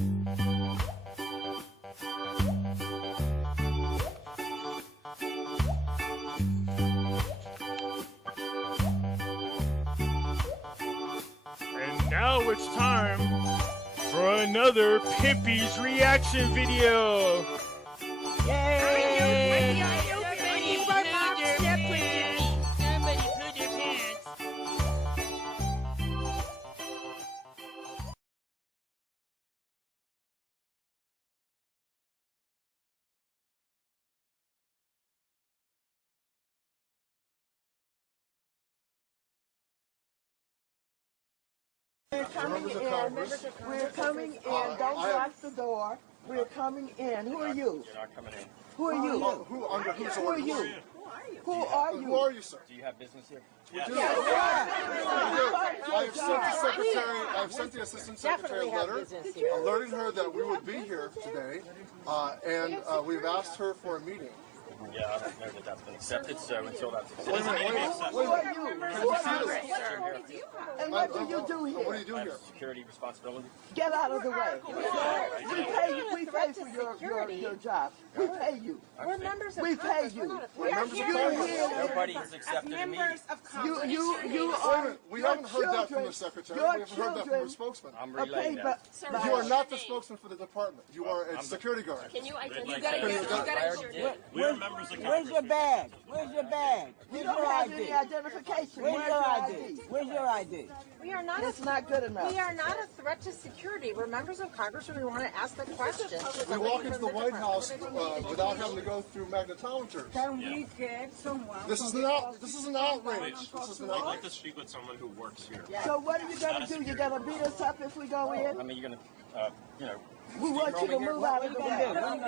And now it's time for another Pimpy's reaction video. Yay! We're coming in. Don't lock the door. We're coming in. Who are you? You're not coming in. Who are you? Who under whose Who are orders? you? Who are you? Who are you, sir? Do you have business here? We do. I have sent the secretary. I have sent the assistant secretary a letter alerting her that we would be here today, and we've asked her for a meeting. Yeah, I don't know that that's been accepted. So until that's Wait a accepted, minute. Who are you? Can you see this? And what do you do What do here? you do here? security responsibility. Get out of the way. We pay you. We pay for your job. We pay you. We're members of We pay you. Nobody has accepted a meeting. You Wait a are. minute. We haven't heard that from the secretary. We haven't heard that from the spokesman. I'm relaying that. You are not the spokesman for the department. You are a security guard. Can you identify? Where's your bag? Where's your bag? You Where's don't your have ID? any identification. Where's your ID? Where's your ID? We are not. It's not good enough. We are not a threat to security. We're members of Congress, and we want to ask the question. We walk into the White House without having to go through magnetometers. Can we get someone? This is an outrage. This is an outrage. I'd like to speak with someone who works here. So what are you gonna do? You're gonna beat us up if we go in? I mean, you're gonna, We want you to move out of the way. We're not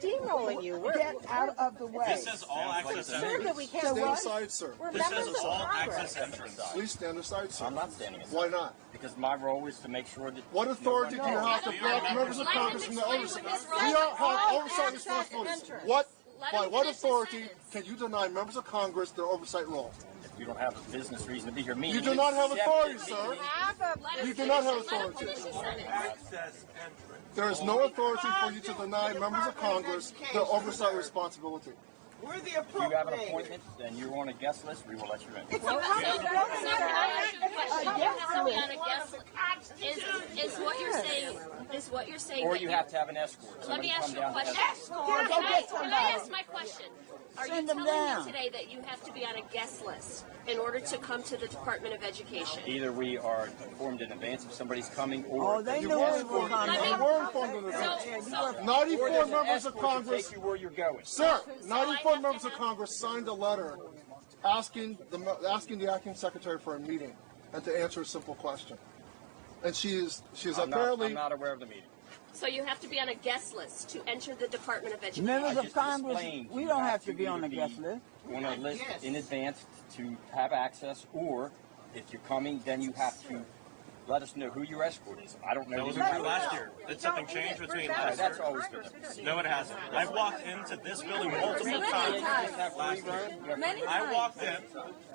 steamrolling you. We're Get out of the way. This says all access sure entry. that we can't. Stand aside, sir. We're This members says of all Congress. access entry. Please stand aside, sir. I'm not standing aside. Why not? Because my role is to make sure that. What authority do you have to block members of Congress from the oversight? We don't have oversight responsibilities. By what authority can you deny members of Congress their oversight role? You don't have a business reason to be here. You do not have authority, sir. You do not have authority. There is no authority for you to deny members of Congress their oversight responsibility. We're the If you have an appropriate. appointment and you're on a guest list, we will let you in. Is what you're saying Or that you have to have an escort. Let me Somebody ask come you a down and question. escort. Can I ask my question? Are you Send them telling down. me today that you have to be on a guest list in order to come to the Department of Education? Either we are informed in advance if somebody's coming, or Oh, they You know were we were informed. coming. You were informed of this. Not informed members of Congress. take you where you're going. Sir, not informed members of Congress signed a letter asking the acting secretary for a meeting and to answer a simple question. And she is apparently. I'm not aware of the meeting. So you have to be on a guest list to enter the Department of Education. Members I of just Congress, explained we you don't have have to to be on the either guest be list. on a list in advance to have access, or if you're coming, then you have to let us know who your escort is. I don't know. That wasn't true last year. Did something change between last That's year? always been the procedure. No, it hasn't. I've walked into this building multiple times last year. I walked in.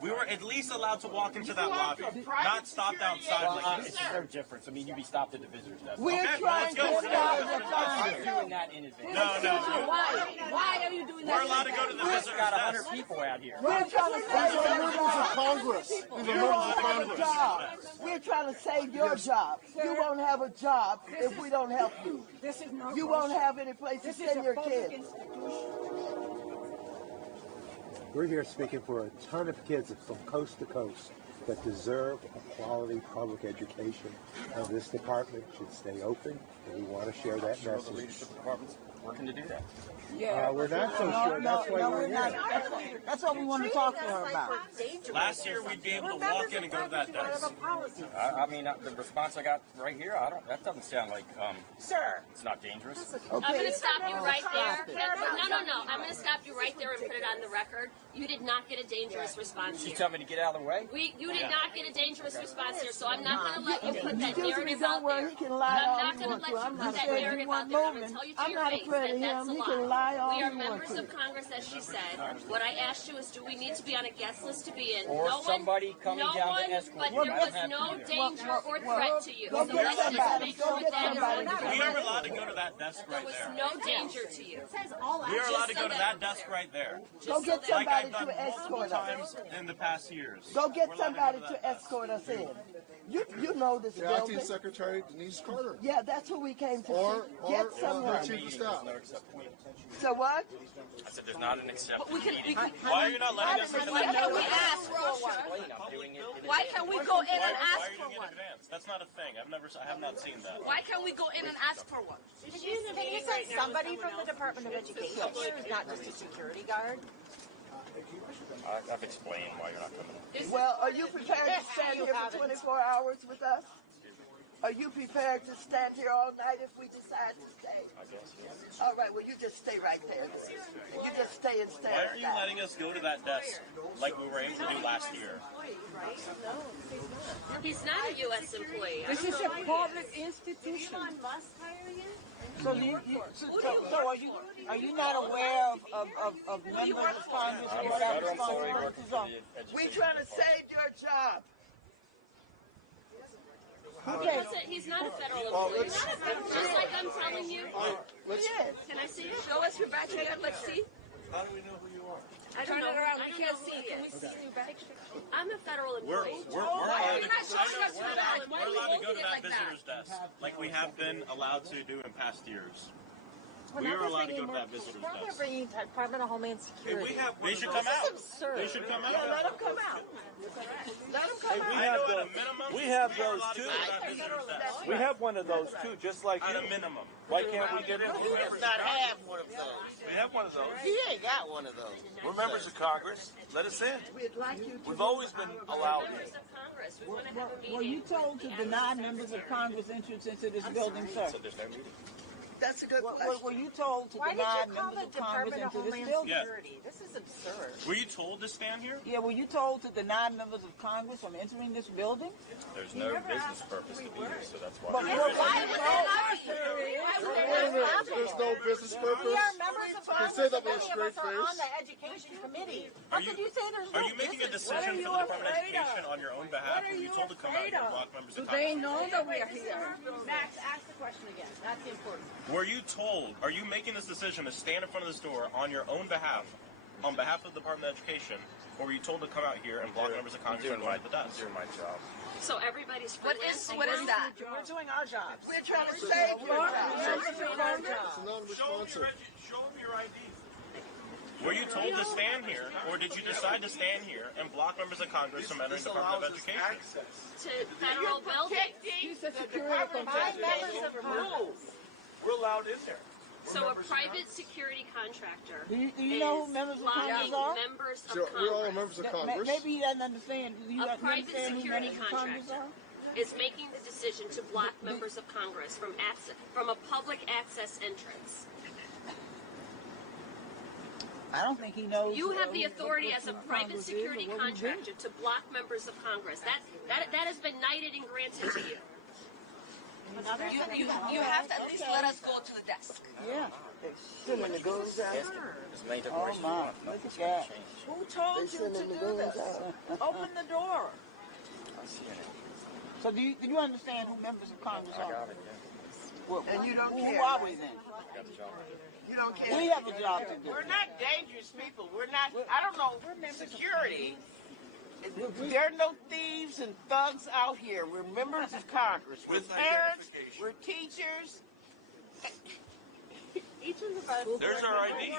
We were at least allowed to walk into that lobby, not stopped outside like It's this. no difference. I mean, you'd be stopped at the visitors desk. We're Okay, trying to let's go. stop the I'm fire. doing that in advance. No. Why are you doing We're allowed to go to the We've visitors got 100 desk. people out here. We're trying to These save are members of Congress. These are You members won't of have a Congress. job. We're trying to save your job. You won't have a job if we don't help you. You won't have any place to send your kids. We're here speaking for a ton of kids from coast to coast that deserve a quality public education. And this department should stay open, and we want to share that The message. leadership department's working to do that. We're not so sure. That's why we're here. That's what we want to talk to her about. Last year, we'd be able to walk in and go to that desk. I mean, the response I got right here, that doesn't sound like, Sir. it's not dangerous. I'm going to stop you right there. No. I'm going to stop you right there and put it on the record. You did not get a dangerous response She's here. telling me to get out of the way? You did not get a dangerous response here, so I'm not going to let you put that Usually narrative out don't worry, there. he can lie all I'm not he going to wants let to. you I'm put not that afraid he narrative out won't there. I'm going moving. to tell you to I'm your not face afraid that of that's him. a He can lie. lie Buy all We are you want members to. of Congress, as she said. What I asked you is, do we need to be on a guest list to be in? Or somebody coming down to But escort you. there I was don't have no to. danger or threat to you. Go So get let's just somebody. make Go sure get that is somebody. on. We are allowed to go to that desk There right was there. no danger to you. We are allowed to go to that desk right there. Go get so that- Like somebody I've done to multiple escort us. times in the past years. Go get We're allowed to somebody go to that desk. escort us in. You know this The acting building. secretary, Denise Carter. Yeah, that's who we came to Or see. Get her someone. chief of staff. So what? I said there's not an acceptance. We can, Why are you not letting us? why can't we ask for one? I'm doing it in Why can't we go in and Why ask are you for doing it in one? advance? That's not a thing. I have not seen that. Why can't we go in and ask for one? Can you send somebody from the Department of Education here who's not just a security guard? I've explained why you're not coming in. Well, are you prepared to stand here for 24 hours with us? Are you prepared to stand here all night if we decide to stay? I guess, yes. All right, well, you just stay right there. You just stay and stay. Why aren't you letting us go to that desk like we were able to do last year? He's not a U.S. employee. This is a public institution. So are you not aware of members of Congress who have responsibilities on? We trying to save your job. He's not a federal employee. Just like I'm telling you. Can I see it? Show us your badge again. Let's see. How do we know who you are? I don't know. I can't see it. Can we see your badge? I'm a federal employee. We're allowed to go to that visitor's desk like we have been allowed to do in past years. We are allowed to go to that visitor's Now they're desk. bringing Department of Homeland Security. They should come out. They should come out. Let them come out. Let them come out. I know at a minimum. We have we are those allowed to too. go to that visitor's desk. We have one of those too, just like At you. a minimum. Why can't we get it? He does not have one of those. We have one of those. He ain't got one of those. We're members of Congress. Let us in. We'd like you to. We've always been allowed in. Members of Congress. We want to have a Were you meeting. told to deny members of Congress entrance into this building, sir? So there's no meeting. That's a good question. Were you told to Why did deny you call members the of Congress Department of into this Homeland building? Yeah. Security? This is absurd. Were you told to stand here? Yeah, were you told to deny members of Congress from entering this building? There's no business purpose to be here, so that's why. But There's no business We purpose. are members of Congress. say that and with a many of straight us are on face. the Education Committee. How could you say there's Are no you making a business? decision for the Department of Education on your own behalf? Were you told to come out here and block members of Congress? know that we are here? Max, ask the question again. That's important. Were you told, are you making this decision to stand in front of this door on your own behalf, on behalf of the Department of Education, or were you told to come out here and block members of Congress from going to the desk? Doing my job. So everybody's What is that? We're doing our jobs. We're trying to save your job. It's non-responsive. Show them your ID. Were you told to stand here, or did you decide to stand here and block members of Congress from entering the Department of Education? to federal buildings. By members of Congress. We're allowed in there. So a private security contractor Do you know who members of Congress blocking are? members of We're all Congress members of Congress. Maybe he doesn't understand. Do you A private understand who security members of Congress contractor are? is making the decision to block members of Congress from a public access entrance. I don't think he knows. You have the authority as a what private Congress is security or what we do. contractor to block members of Congress. That has been knighted and granted to you. You have to at least let us go to the desk. Yeah. Sending the goons out. As many Oh divorces you my, want. look Nothing's at going that. to change. Who told you to sending the do goons this? out. Open the door. I see it. So do you understand who members of Congress I are? got it, yeah. Well, And you don't who care. are we then? I got the job right here. You don't care. We have a job to do. We're not dangerous people. We're not, I don't know, security. There are no thieves and thugs out here. We're members of Congress. We're parents, we're teachers. Each of us. There's our ID,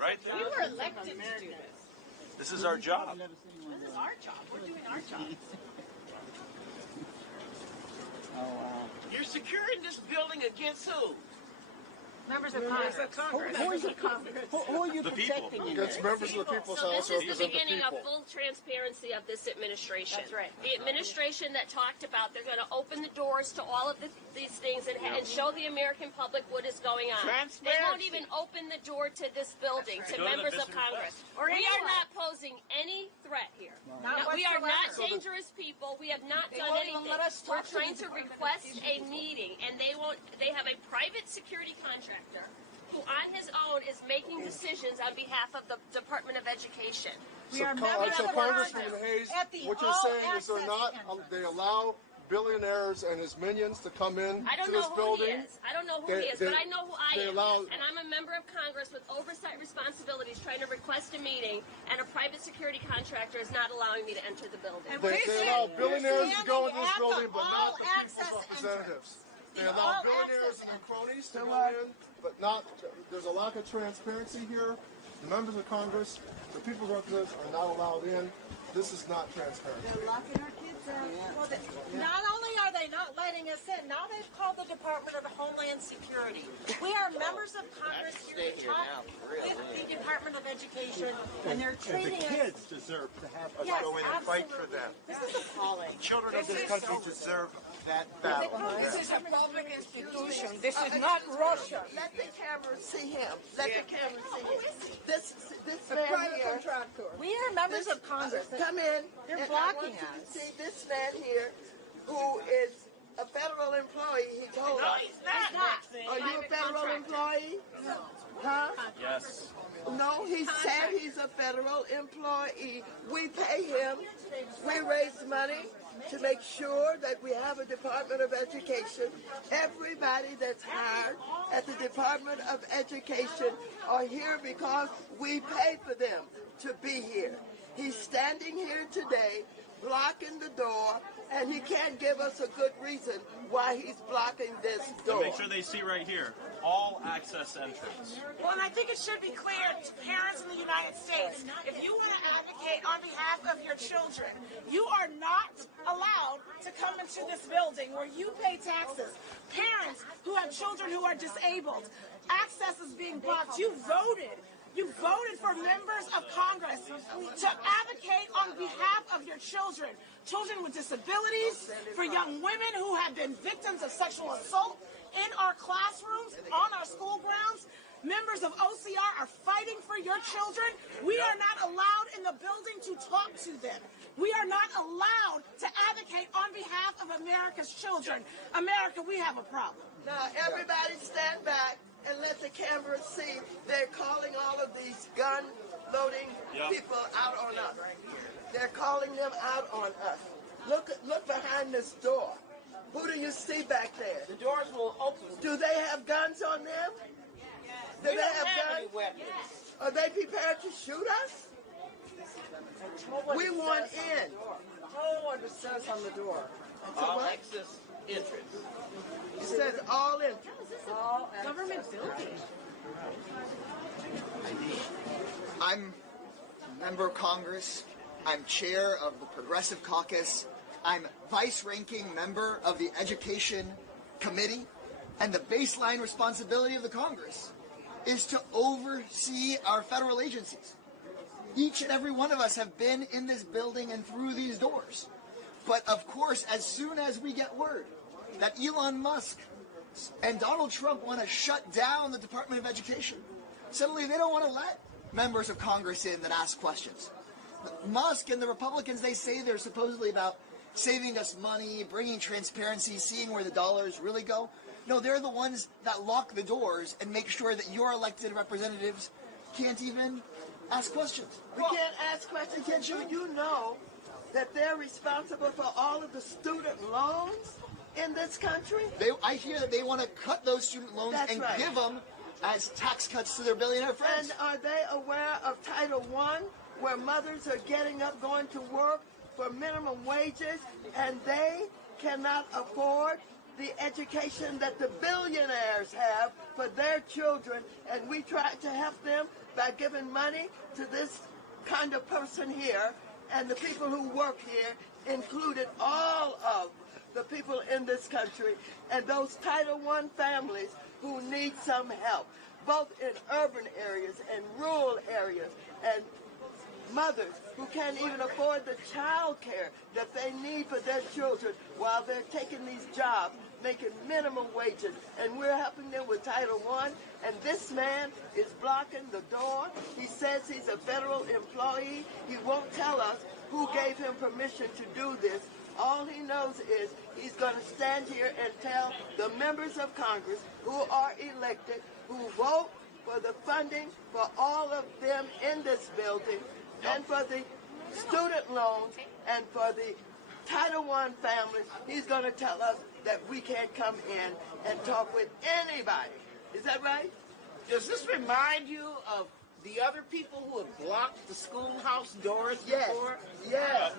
right there. We were elected to do this. This is our job. This is our job. We're doing our job. Oh wow. You're securing this building against who? Members of Congress. Who are you The people. protecting in Against there? members of the People's So House this who is the represent the beginning of people. full transparency of this administration. That's right. The administration that talked about they're going to open the doors to all of these things and show the American public what is going on. They won't Transparency. even open the door to this building to Go to the members of visitor's Congress. Or We are anyone. not posing any threat here. Not We are not whatsoever. dangerous people. We have not done won't even anything. let us We're talk to trying the to Department of request a meeting, and they won't. They have a private security contractor who on his own is making decisions on behalf of the Department of Education. So Congressman Hayes, what you're saying is they're not, they allow billionaires and his minions to come in I don't to know this who building. he is. I don't know who he is, but I know who I am. And I'm a member of Congress with oversight responsibilities trying to request a meeting, and a private security contractor is not allowing me to enter the building. They allow billionaires to go into this building, but not the people's representatives. They allow billionaires and their cronies to go in, but not, there's a lack of transparency here. The members of Congress, the people's representatives are not allowed in. This is not transparent. They're locking our kids out. Well, not only are they not letting us in, now they've called the Department of Homeland Security. We are members of Congress here to talk with the Department of Education, and they're treating the us. kids deserve to have Yes, us go in and fight for them. This is appalling. Children of this country deserve that battle. This is a public institution. This is not Russia. Let the camera see him. Let the camera see him. This A man private here. contractor. We are members of Congress. Come in. They're and blocking I want you to us. see this man here, who is a federal employee. He told us. he's not. Are you a federal employee? Huh? Yes. No, he said he's a federal employee. We pay him. We raise money to make sure that we have a Department of Education. Everybody that's hired at the Department of Education are here because we pay for them to be here. He's standing here today, blocking the door, and he can't give us a good reason why he's blocking this door. Make sure they see right here. All access entrance. Well, and I think it should be clear to parents in the United States, if you want to advocate on behalf of your children, you are not allowed to come into this building where you pay taxes. Parents who have children who are disabled, access is being blocked. You voted for members of Congress to advocate on behalf of your children. Children with disabilities, for young women who have been victims of sexual assault in our classrooms, on our school grounds. Members of OCR are fighting for your children. We are not allowed in the building to talk to them. We are not allowed to advocate on behalf of America's children. America, we have a problem. Now, everybody stand back and let the camera see. They're calling all of these gun-loading people out on us. They're calling them out on us. Look behind this door. Who do you see back there? The doors will open. Do they have guns on them? Do they have guns? Weapons. Are they prepared to shoot us? We want in. No one says on the door. All access entrance. It says all entrance. All Government building. I'm a member of Congress. I'm chair of the Progressive Caucus. I'm vice-ranking member of the Education Committee. And the baseline responsibility of the Congress is to oversee our federal agencies. Each and every one of us have been in this building and through these doors. But of course, as soon as we get word that Elon Musk and Donald Trump want to shut down the Department of Education, suddenly they don't want to let members of Congress in that ask questions. Musk and the Republicans, they say they're supposedly about saving us money, bringing transparency, seeing where the dollars really go. No, they're the ones that lock the doors and make sure that your elected representatives can't even ask questions. We can't ask questions. Can't you know that they're responsible for all of the student loans in this country? I hear that they want to cut those student loans and give them as tax cuts to their billionaire friends. And are they aware of Title I, where mothers are getting up, going to work for minimum wages, and they cannot afford the education that the billionaires have for their children, and we try to help them by giving money to this kind of person here, and the people who work here included all of the people in this country, and those Title I families who need some help, both in urban areas and rural areas, and mothers who can't even afford the child care that they need for their children while they're taking these jobs, making minimum wages, and we're helping them with Title I, and this man is blocking the door. He says he's a federal employee. He won't tell us who gave him permission to do this. All he knows is he's going to stand here and tell the members of Congress who are elected, who vote for the funding for all of them in this building, and for the student loans, and for the Title I families. He's going to tell us that we can't come in and talk with anybody. Is that right? Does this remind you of the other people who have blocked the schoolhouse doors before? Yes.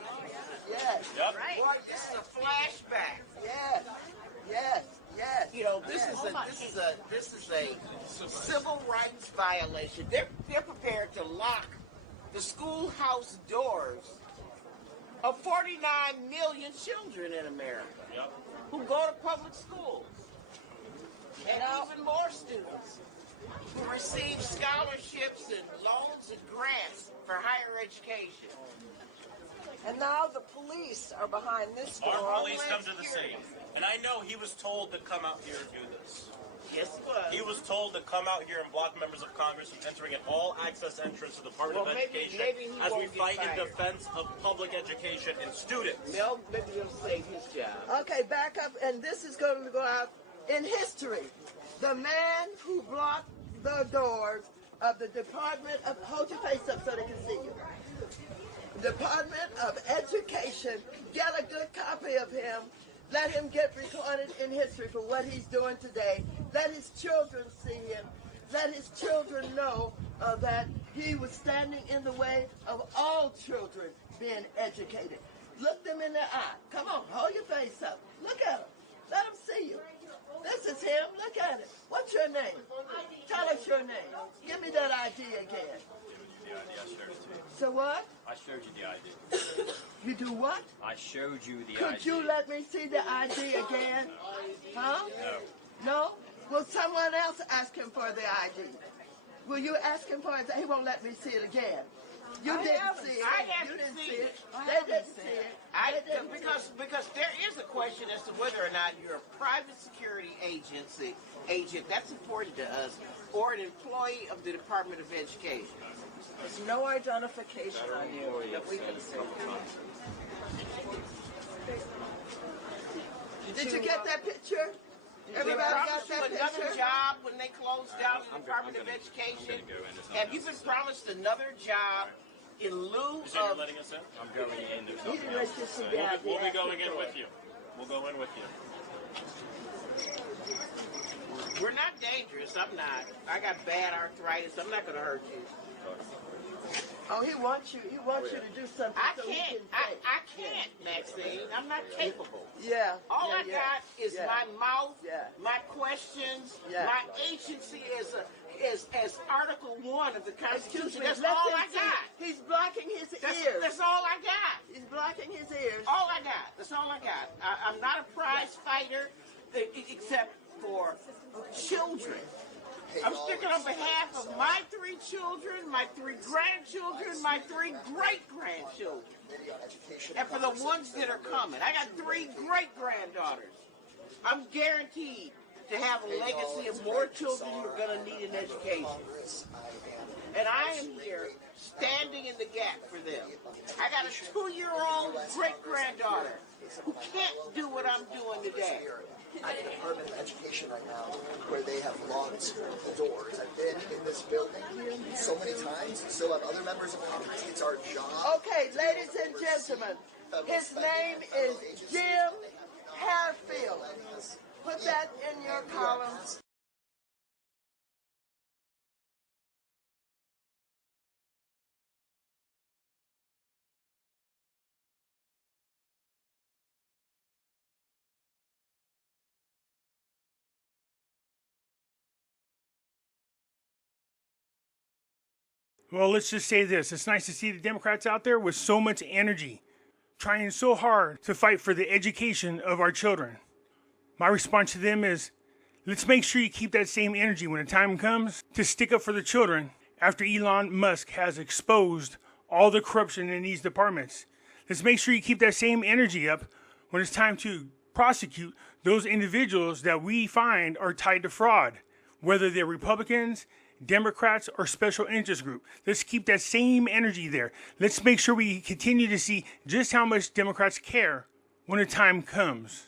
Yes. Yep. Right. Boy, this is a flashback. Yes. Yes. Yes. You know, this is a civil rights violation. They're prepared to lock the schoolhouse doors of 49 million children in America who go to public schools, and even more students who receive scholarships and loans and grants for higher education. And now the police are behind this door. Our police come to the scene. And I know he was told to come out here and do this. Yes, he was. He was told to come out here and block members of Congress from entering an all-access entrance to the Department of Education as we fight in defense of public education and students. Mel, maybe he'll save his job. Okay, back up, and this is going to go out in history. The man who blocked the doors of the Department of, hold your face up so they can see you. Department of Education, get a good copy of him. Let him get recorded in history for what he's doing today. Let his children see him. Let his children know that he was standing in the way of all children being educated. Look them in the eye. Come on, hold your face up. Look at him. Let them see you. This is him. Look at it. What's your name? Tell us your name. Give me that ID again. So what? I showed you the ID. You do what? I showed you the ID. Could you let me see the ID again? Huh? No. No? Will someone else ask him for the ID? Will you ask him for it? He won't let me see it again. You didn't see it. I haven't seen it. They didn't see it. Because there is a question as to whether or not you're a private security agent, that's important to us, or an employee of the Department of Education. There's no identification on you that we can see. Did you get that picture? Everybody got that picture? Another job when they closed down the Department of Education? Have you been promised another job in lieu of... You're letting us in? I'm going in. We'll be going in with you. We'll go in with you. We're not dangerous. I'm not. I got bad arthritis. I'm not going to hurt you. Oh, he wants you. He wants you to do something. I can't. I can't, Maxine. I'm not capable. Yeah. All I got is my mouth, my questions, my agency as Article 1 of the Constitution. That's all I got. He's blocking his ears. That's all I got. He's blocking his ears. All I got. That's all I got. I'm not a prize fighter, except for children. I'm speaking on behalf of my 3 children, my 3 grandchildren, my 3 great-grandchildren, and for the ones that are coming. I got 3 great-granddaughters. I'm guaranteed to have a legacy of more children who are going to need an education. And I am here standing in the gap for them. I got a 2-year-old great-granddaughter who can't do what I'm doing today. At the Department of Education right now, where they have locked the doors. I've been in this building so many times, so have other members of Congress. It's our job. Okay, ladies and gentlemen, his name is Jim Harefield. Put that in your columns. Well, let's just say this. It's nice to see the Democrats out there with so much energy, trying so hard to fight for the education of our children. My response to them is, let's make sure you keep that same energy when the time comes to stick up for the children after Elon Musk has exposed all the corruption in these departments. Let's make sure you keep that same energy up when it's time to prosecute those individuals that we find are tied to fraud, whether they're Republicans, Democrats, or special interest group. Let's keep that same energy there. Let's make sure we continue to see just how much Democrats care when the time comes.